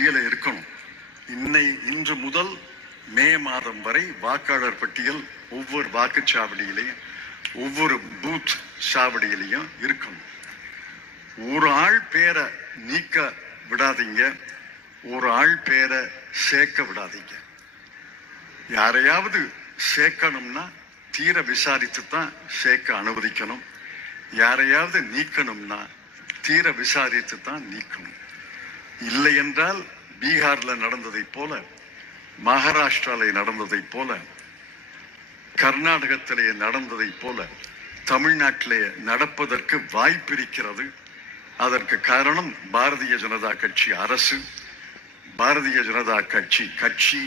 கையில இருக்கணும். இன்று முதல் மே மாதம் வரை வாக்காளர் பட்டியல் ஒவ்வொரு வாக்குச்சாவடியிலையும் ஒவ்வொரு பூத் சாவடியிலையும் இருக்கணும். ஒரு ஆள் பேரை நீக்க விடாதீங்க, ஒரு ஆள் பேரை சேர்க்க விடாதீங்க. யாரையாவது சேர்க்கணும்னா தீர விசாரித்து தான் சேர்க்க அனுமதிக்கணும். யாரையாவது நீக்கணும்னா தீர விசாரித்து தான் நீக்கணும். இல்லை என்றால் பீகார்ல நடந்ததை போல, மகாராஷ்டிரால நடந்ததை போல, கர்நாடகத்திலே நடந்ததை போல தமிழ்நாட்டிலே நடப்பதற்கு வாய்ப்பு இருக்கிறது. அதற்கு காரணம் பாரதிய ஜனதா கட்சி அரசு, பாரதிய ஜனதா கட்சி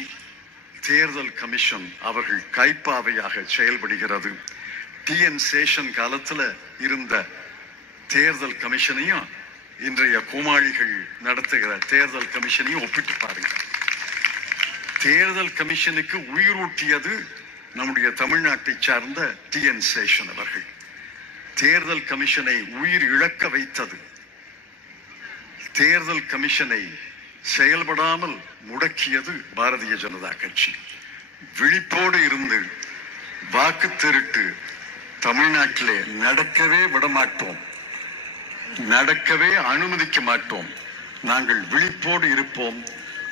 தேர்தல் கமிஷன் அவர்கள் கைப்பாவையாக செயல்படுகிறது. TN சேஷன் காலத்துல இருந்த தேர்தல் கமிஷனையும் இன்றைய கோமாளிகள் நடத்துகிற தேர்தல் கமிஷனையும் ஒப்பிட்டு பாருங்க. தேர்தல் கமிஷனுக்கு உயிரூட்டியது நம்முடைய தமிழ்நாட்டை சார்ந்த TN சேஷன் அவர்கள். தேர்தல் கமிஷனை உயிர் இழக்க வைத்தது, தேர்தல் கமிஷனை செயல்படாமல் முடக்கியது பாரதிய ஜனதா கட்சி. விழிப்போடு இருந்து வாக்கு திருட்டு தமிழ்நாட்டிலே நடக்கவே விடமாட்டோம், நடக்கவே அனுமதிக்க மாட்டோம். நாங்கள் விழிப்போடு இருப்போம்.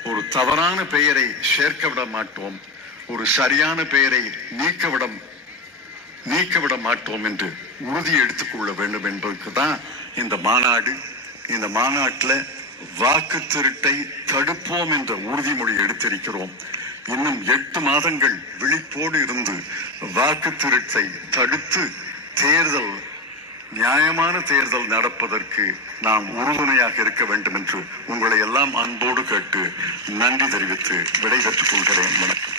ஒரு தவறான பெயரை சேர்க்க விட மாட்டோம், ஒரு சரியான பெயரை நீக்க விட மாட்டோம் என்று உறுதி எடுத்துக்கொள்ள வேண்டும் என்பதற்கு தான் இந்த மாநாடு. இந்த மாநாட்டில் வாக்கு திருட்டை தடுப்போம் என்ற உறுதிமொழி எடுத்திருக்கிறோம். இன்னும் 8 மாதங்கள் விழிப்போடு இருந்து வாக்கு திருட்டை தடுத்து நியாயமான தேர்தல் நடப்பதற்கு நாம் உறுதுணையாக இருக்க வேண்டும் என்று உங்களை எல்லாம் அன்போடு கேட்டு நன்றி தெரிவித்து விடைபெற்றுக் கொள்கிறேன். வணக்கம்.